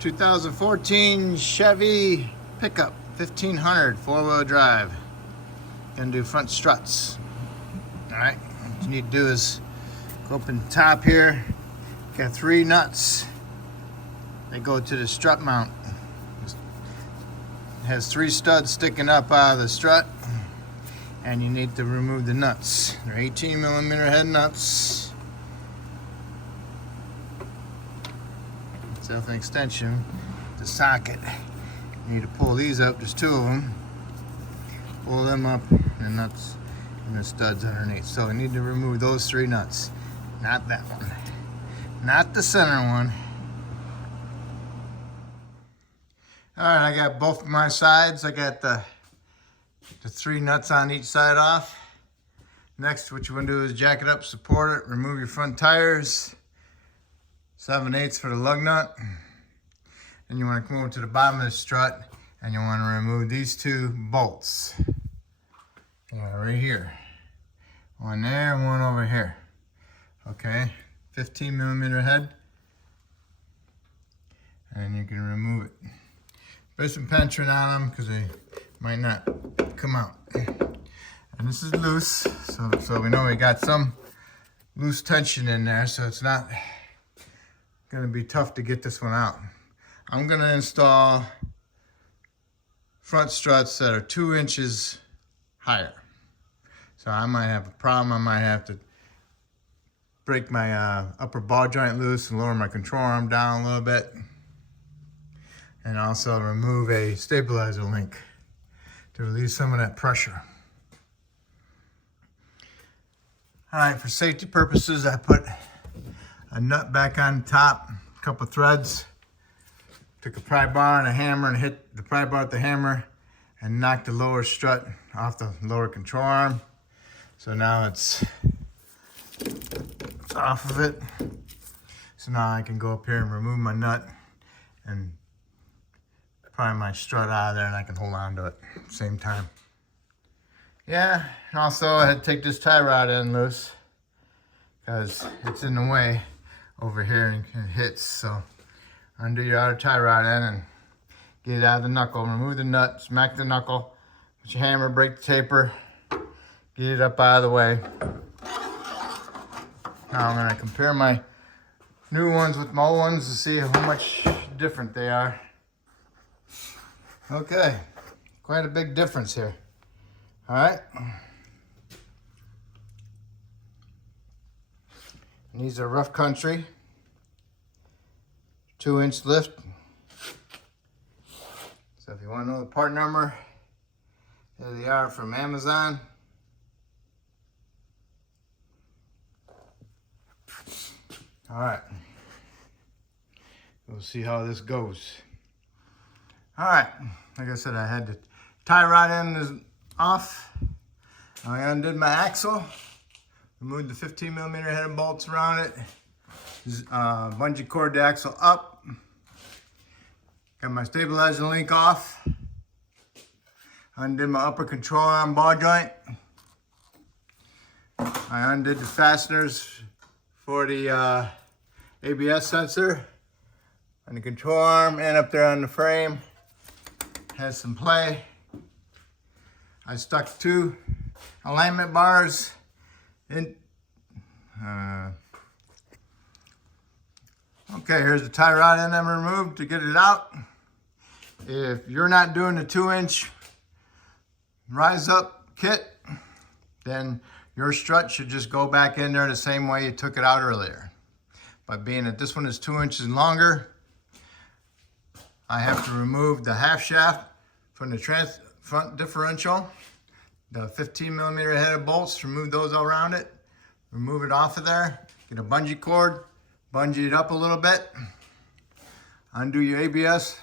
2014 Chevy pickup, 1500, four-wheel drive. Gonna do front struts. All right, what you need to do is go up in the top here. Got 3 nuts. They go to the strut mount. It has 3 studs sticking up out of the strut, and you need to remove the nuts. They're 18mm head nuts. It's an extension, the socket. You need to pull these up, there's 2 of them. Pull them up, and nuts and the studs underneath. So I need to remove those 3 nuts. Not that one. Not the center one. Alright, I got both of my sides. I got the 3 nuts on each side off. Next, what you want to do is jack it up, support it, remove your front tires. 7/8 for the lug nut. And you want to come over to the bottom of the strut and you want to remove these 2 bolts. Right here. One there and one over here. Okay, 15mm head. And you can remove it. Put some pinching on them because they might not come out. And this is loose, so we know we got some loose tension in there, so it's not gonna be tough to get this one out. I'm gonna install front struts that are 2 inches higher. So I might have a problem. I might have to break my upper ball joint loose and lower my control arm down a little bit. And also remove a stabilizer link to release some of that pressure. All right, for safety purposes, I put a nut back on top, a couple threads, took a pry bar and a hammer and hit the pry bar with the hammer and knocked the lower strut off the lower control arm. So now it's off of it. So now I can go up here and remove my nut and pry my strut out of there, and I can hold on to it at the same time. Yeah, and also I had to take this tie rod in loose because it's in the way over here and it hits. So undo your outer tie rod in and get it out of the knuckle. Remove the nut, smack the knuckle, put your hammer, break the taper, get it up out of the way. Now I'm gonna compare my new ones with my old ones to see how much different they are. Okay, quite a big difference here. All right. And these are rough country, 2-inch lift. So if you want to know the part number, there they are from Amazon. All right. We'll see how this goes. All right. Like I said, I had the tie rod end is off. I undid my axle. Removed the 15mm head bolts around it. Bungee cord the axle up. Got my stabilizer link off. Undid my upper control arm ball joint. I undid the fasteners for the ABS sensor on the control arm and up there on the frame. Has some play. I stuck 2 alignment bars in. Okay, here's the tie rod end I'm removed to get it out. If you're not doing the 2-inch rise up kit, then your strut should just go back in there the same way you took it out earlier. But being that this one is 2 inches longer, I have to remove the half shaft from the front differential, the 15mm headed bolts, remove those all around it, remove it off of there, get a bungee cord, bungee it up a little bit, undo your ABS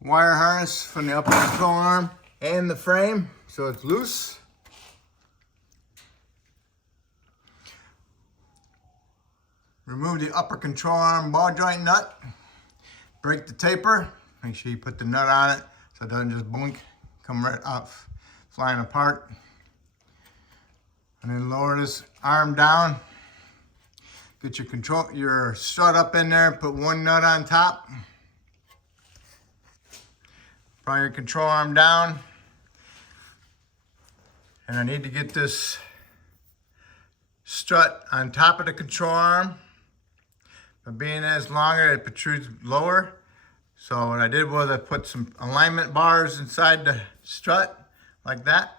wire harness from the upper control arm and the frame so it's loose. Remove the upper control arm ball joint nut, break the taper, make sure you put the nut on it so it doesn't just boink, come right off, flying apart. And then lower this arm down, Get your strut up in there, put one nut on top, pry your control arm down. And I need to get this strut on top of the control arm. But being that it's longer, it protrudes lower. So what I did was I put some alignment bars inside the strut, like that.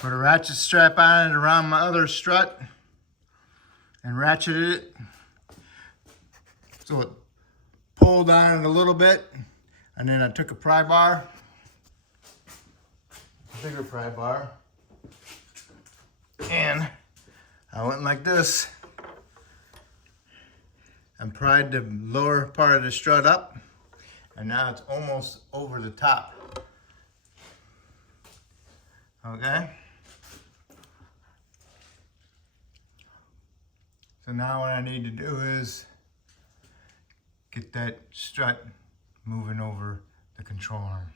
Put a ratchet strap on it around my other strut and ratcheted it so it pulled on it a little bit. And then I took a pry bar, a bigger pry bar, and I went like this and pried the lower part of the strut up, and now it's almost over the top. Okay? So now what I need to do is get that strut moving over the control arm.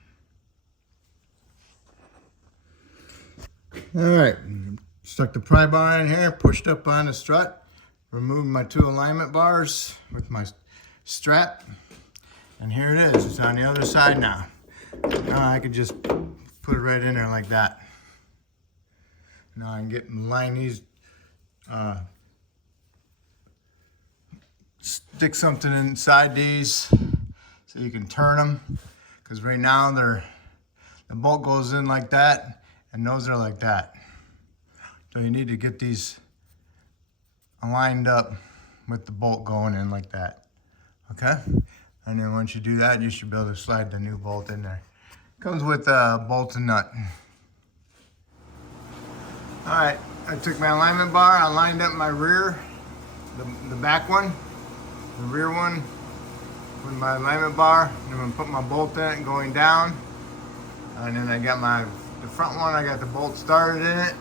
All right, stuck the pry bar in here, pushed up on the strut, removed my 2 alignment bars with my strap, and here it is. It's on the other side now. Now I can just put it right in there like that. Now I can get and line these, stick something inside these so you can turn them, because right now the bolt goes in like that and those are like that. So you need to get these aligned up with the bolt going in like that. Okay? And then once you do that, you should be able to slide the new bolt in there. Comes with a bolt and nut. All right, I took my alignment bar, I lined up my rear, the back one, the rear one with my alignment bar. I'm gonna put my bolt in it going down. And then I got the front one, I got the bolt started in it.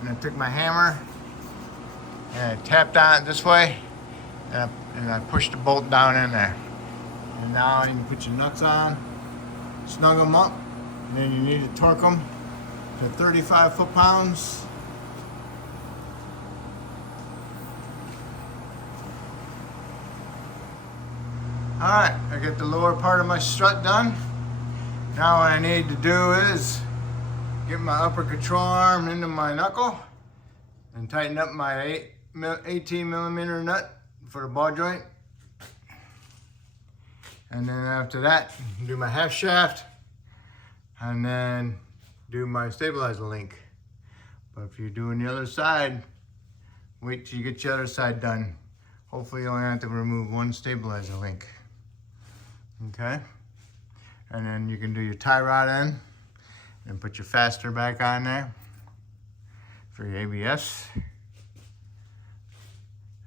And I took my hammer and I tapped on it this way, and I pushed the bolt down in there. And now you can put your nuts on, snug them up, and then you need to torque them to 35 foot-pounds. All right, I got the lower part of my strut done. Now what I need to do is get my upper control arm into my knuckle and tighten up my 18 millimeter nut for the ball joint. And then after that, do my half shaft and then do my stabilizer link. But if you're doing the other side, wait till you get your other side done. Hopefully you only have to remove 1 stabilizer link. Okay? And then you can do your tie rod in and put your fastener back on there for your ABS.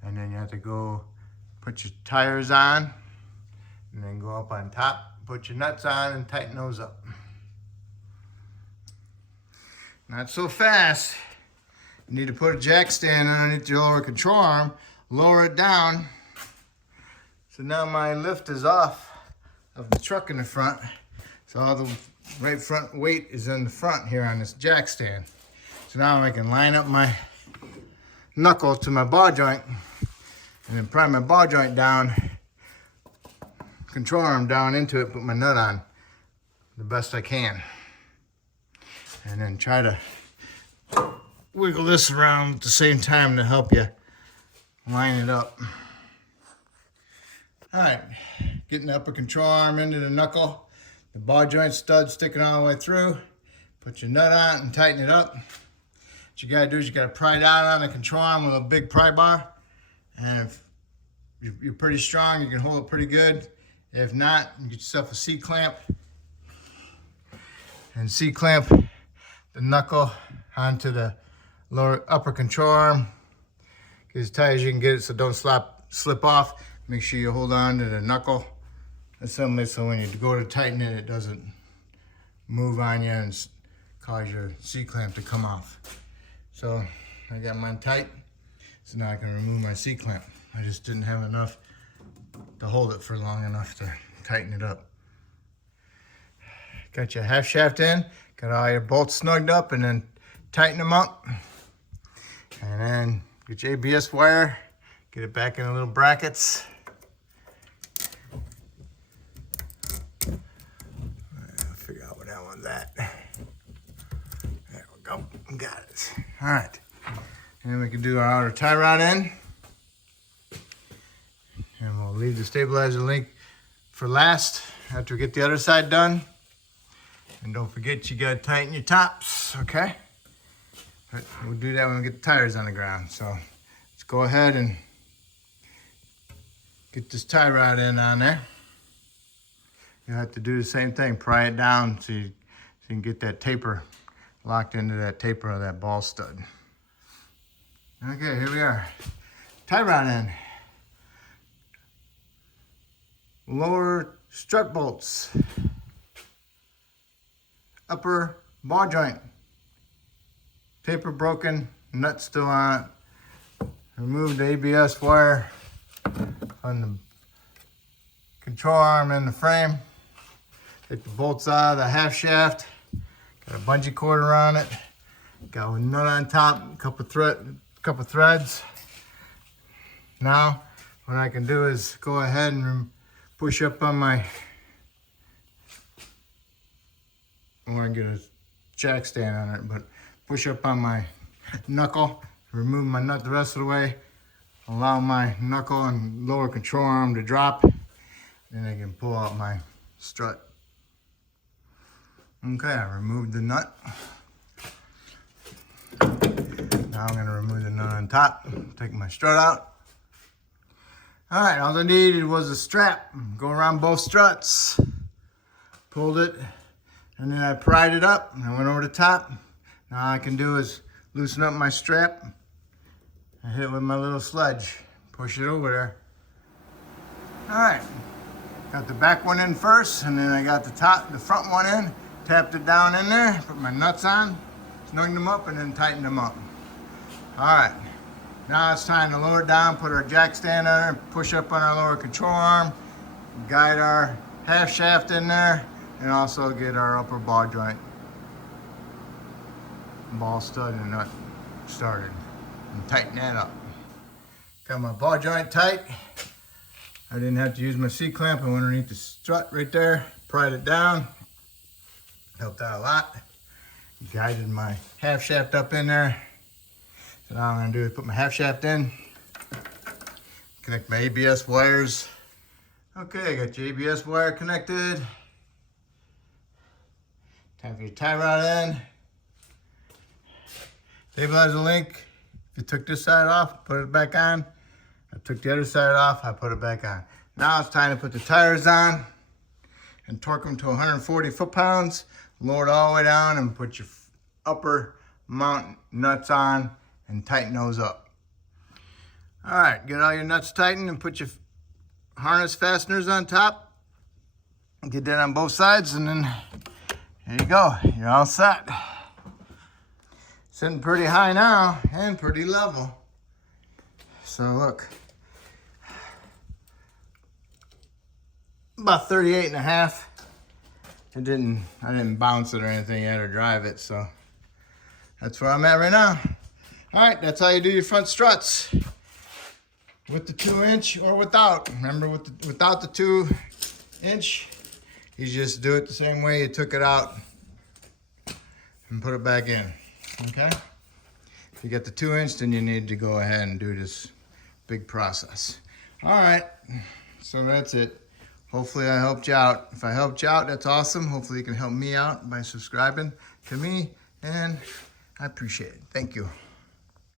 And then you have to go put your tires on and then go up on top, put your nuts on and tighten those up. Not so fast. You need to put a jack stand underneath your lower control arm, lower it down. So now my lift is off of the truck in the front. So all the right front weight is in the front here on this jack stand. So now I can line up my knuckle to my ball joint and then pry my ball joint down, control arm down into it, put my nut on the best I can. And then try to wiggle this around at the same time to help you line it up. All right, getting the upper control arm into the knuckle, the ball joint stud sticking all the way through. Put your nut on and tighten it up. What you gotta do is you gotta pry down on the control arm with a big pry bar. And if you're pretty strong, you can hold it pretty good. If not, you get yourself a C-clamp. And C-clamp the knuckle onto the upper control arm. Get as tight as you can get it so don't slip off. Make sure you hold on to the knuckle assembly so when you go to tighten it, it doesn't move on you and cause your C-clamp to come off. So I got mine tight, so now I can remove my C-clamp. I just didn't have enough to hold it for long enough to tighten it up. Got your half shaft in, got all your bolts snugged up, and then tighten them up. And then get your ABS wire, get it back in the little brackets. remove that. There we go. Got it. All right. And we can do our outer tie rod in. And we'll leave the stabilizer link for last after we get the other side done. And don't forget, you gotta tighten your tops, okay? But we'll do that when we get the tires on the ground. So let's go ahead and get this tie rod in on there. You have to do the same thing, pry it down so you can get that taper locked into that taper of that ball stud. Okay, here we are. Tie rod in. Lower strut bolts. Upper ball joint. Taper broken, nut still on it. Remove the ABS wire on the control arm and the frame. Take the bolts out of the half shaft. Got a bungee cord around it. Got a nut on top, a couple threads. Now, what I can do is go ahead and push up on my, I want to get a jack stand on it, but push up on my knuckle, remove my nut the rest of the way, allow my knuckle and lower control arm to drop, then I can pull out my strut. Okay, I removed the nut. Now I'm going to remove the nut on top, take my strut out. All right, all I needed was a strap. Go around both struts. Pulled it, and then I pried it up, and I went over the top. Now all I can do is loosen up my strap. I hit it with my little sledge. Push it over there. All right, got the back one in first, and then I got the front one in. Tapped it down in there, put my nuts on, snug them up, and then tighten them up. All right, now it's time to lower it down, put our jack stand on there, push up on our lower control arm, guide our half shaft in there, and also get our upper ball joint, ball stud and nut started, and tighten that up. Got my ball joint tight. I didn't have to use my C-clamp. I went underneath the strut right there, pried it down. Helped out a lot. Guided my half shaft up in there. So now I'm gonna do is put my half shaft in, connect my ABS wires. Okay, I got your ABS wire connected. Time for your tie rod in. Stabilizer link. If you took this side off, put it back on. I took the other side off, I put it back on. Now it's time to put the tires on and torque them to 140 foot-pounds. Lower it all the way down and put your upper mount nuts on and tighten those up. All right, get all your nuts tightened and put your harness fasteners on top. Get that on both sides, and then there you go, you're all set. Sitting pretty high now and pretty level. So look, about 38 and a half. I didn't bounce it or anything yet or drive it, so that's where I'm at right now. All right, that's how you do your front struts. With the 2-inch or without. Remember, without the 2-inch, you just do it the same way you took it out and put it back in, okay? If you get the 2-inch, then you need to go ahead and do this big process. All right, so that's it. Hopefully I helped you out. If I helped you out, that's awesome. Hopefully you can help me out by subscribing to me, and I appreciate it. Thank you.